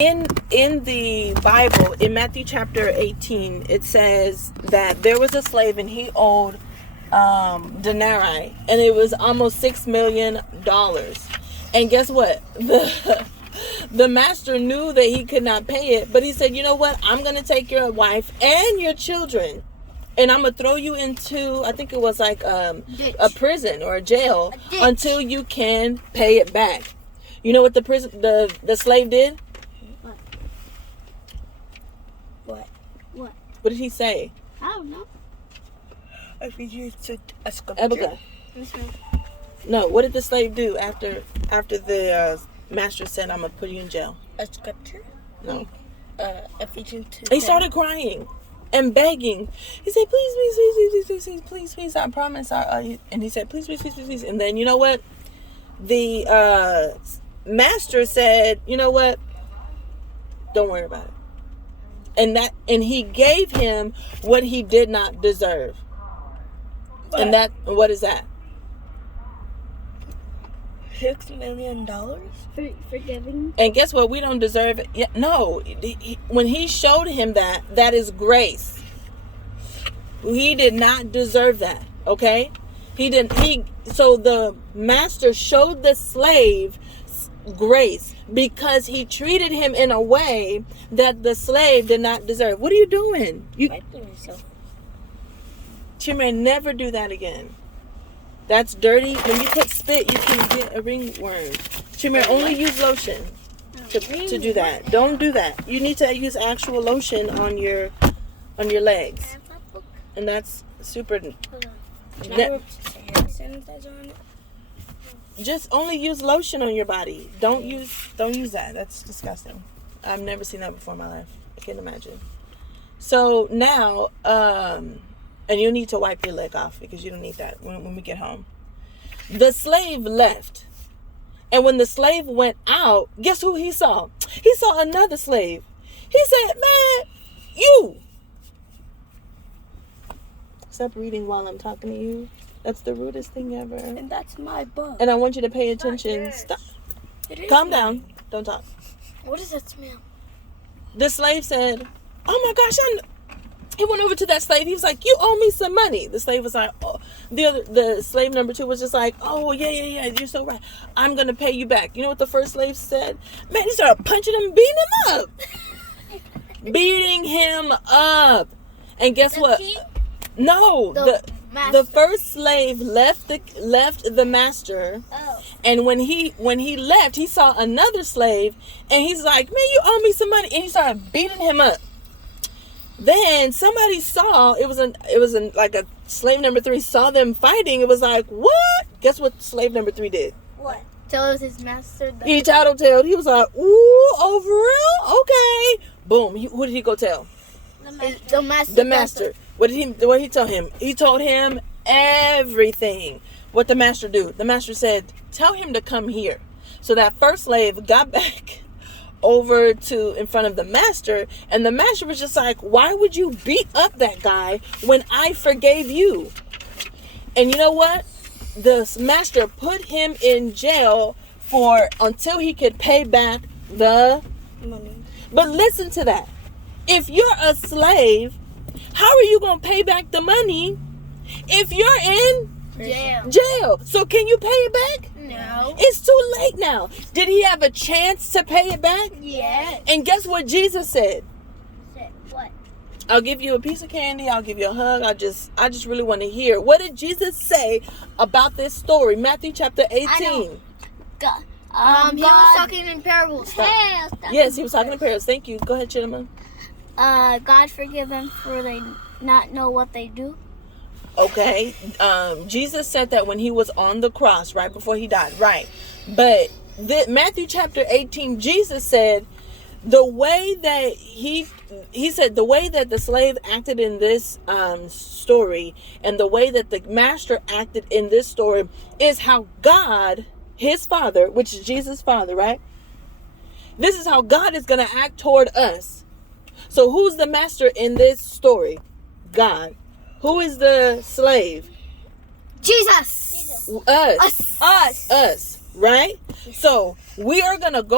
In the Bible, in Matthew chapter 18, it says that there was a slave and he owed denarii, and it was almost $6 million. And guess what? The master knew that he could not pay it, but he said, you know what? I'm going to take your wife and your children, and I'm going to throw you into, I think it was like a prison or a jail until you can pay it back. You know what the slave did? What did he say? I don't know. If we use a sculpture. Abigail. No, what did the slave do after the master said, I'm going to put you in jail? A sculpture? No. Ephesians 2. He started crying and begging. He said, please, I promise. And he said, please. And then, you know what? The master said, you know what? Don't worry about it. And he gave him what he did not deserve. What? And what is that? $6 million? Forgiving. And guess what? We don't deserve it. Yeah, no. When he showed him that is grace. He did not deserve that. Okay? So the master showed the slave grace because he treated him in a way that the slave did not deserve. What are you doing? You may never do that again. That's dirty. When you put spit, you can get a ringworm. Chimera, only use lotion to do that. Don't do that. You need to use actual lotion on your legs. And that's super. Just only use lotion on your body. Don't use that. That's disgusting. I've never seen that before in my life. I can't imagine. So now, and you need to wipe your leg off because you don't need that when we get home. The slave left. And when the slave went out, guess who he saw? He saw another slave. He said, man, you. Stop reading while I'm talking to you. That's the rudest thing ever. And that's my book. And I want you to pay attention. Stop. Calm down. Don't talk. What does that smell? The slave said, oh my gosh, he went over to that slave. He was like, you owe me some money. The slave was like, oh. The slave number 2 was just like, oh, yeah, you're so right. I'm going to pay you back. You know what the first slave said? Man, he started punching him, beating him up. Beating him up. And guess what? No, the first slave left the master. Oh. And when he left, he saw another slave, and he's like, man, you owe me some money. And he started beating him up. Then somebody saw, it was like a slave number 3 saw them fighting. It was like, what? Guess what slave number 3 did? What? Tell his master. He tattletailed. He was like, ooh, oh, for real? Okay. Boom. Who did he go tell? The master. The master. What did he tell him? He told him everything. What the master do? The master said, tell him to come here. So that first slave got back over to in front of the master, and the master was just like, why would you beat up that guy when I forgave you? And you know what? The master put him in jail until he could pay back the money. But listen to that. If you're a slave, how are you going to pay back the money if you're in jail? So can you pay it back? No. It's too late now. Did he have a chance to pay it back? Yes. And guess what Jesus said? What? I'll give you a piece of candy. I'll give you a hug. I just really want to hear. What did Jesus say about this story? Matthew chapter 18. God. He was talking in parables. Yes, he was talking in parables. Thank you. Go ahead, Chidama. God forgive them for they not know what they do. Okay. Jesus said that when he was on the cross, right before he died. Right. But Matthew chapter 18, Jesus said the way that he said the way that the slave acted in this story and the way that the master acted in this story is how God, his father, which is Jesus' father, right? This is how God is going to act toward us. So who's the master in this story? God. Who is the slave? Jesus. Us. Right? So we are going to go